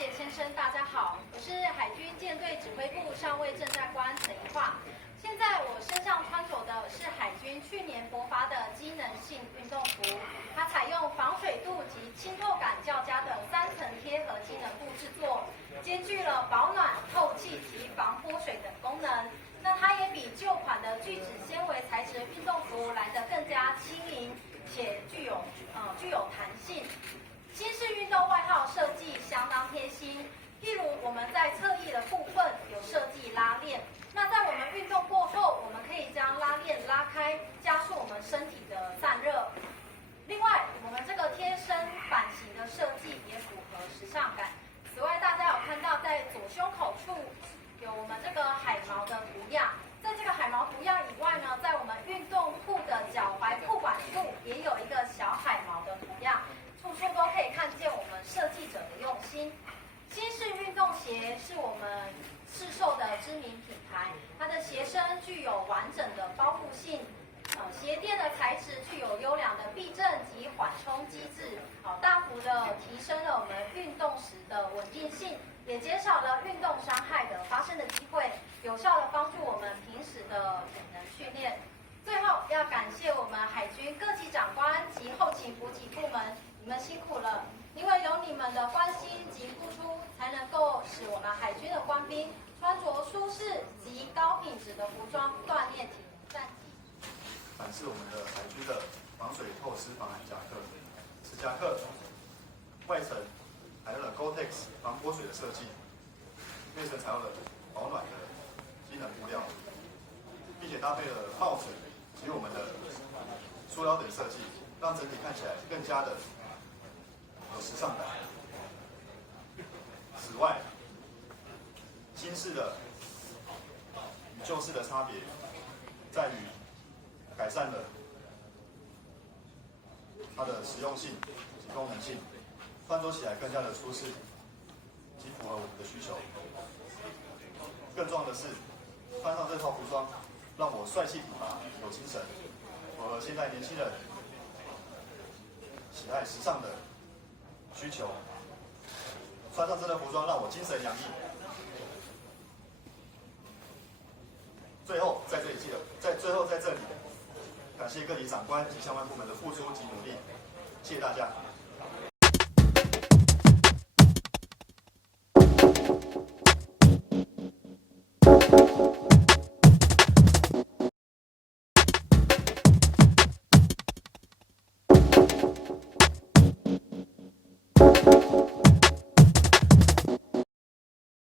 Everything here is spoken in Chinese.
姐先生，大家好，我是海军舰队指挥部上尉政战官陈怡桦。现在我身上穿着的是海军去年颁发的机能性运动服，它采用防水度及清透感较佳的3层贴合机能布制作，兼具了保暖、透气及防泼水等功能。那它也比旧款的聚酯纤维材质运动服来得更加轻盈，且具有弹性。新式运动外套设计相当贴心，譬如我们在侧翼的部分有设计拉链，那在我们运动过后，我们可以将拉链拉开，加速我们身体的散热。另外，我们这个贴身版型的设计也符合时尚感。此外，大家有看到在左胸口处有我们这个海毛的图样，在这个海毛图样以外呢，在我们运动裤的脚踝裤管处也有一个小海毛的图样。处处都可以看见我们设计者的用心。新式运动鞋是我们市售的知名品牌，它的鞋身具有完整的包覆性，鞋垫的材质具有优良的避震及缓冲机制，大幅的提升了我们运动时的稳定性，也减少了运动伤害的发生的机会，有效的帮助我们平时的体能训练。最后要感谢我们海军各级长官及后勤补给部门，你们辛苦了，因为有你们的关心及付出，才能够使我们海军的官兵穿着舒适及高品质的服装锻炼体能战绩。展示我们的海军的防水透湿防寒夹克，此夹克外层采用了 Gore-Tex 防泼水的设计，内层采用了保暖的机能布料，并且搭配了帽子及我们的束腰等设计，让整体看起来更加的有时尚感。此外，新式的与旧式的差别在于改善了它的实用性及功能性，穿着起来更加的舒适及符合我们的需求。更重要的是，穿上这套服装，让我帅气挺拔，有精神，符合现在年轻人喜爱时尚的需求。穿上这套服装，让我精神洋溢。最后在这里，感谢各级长官及相关部门的付出及努力，谢谢大家。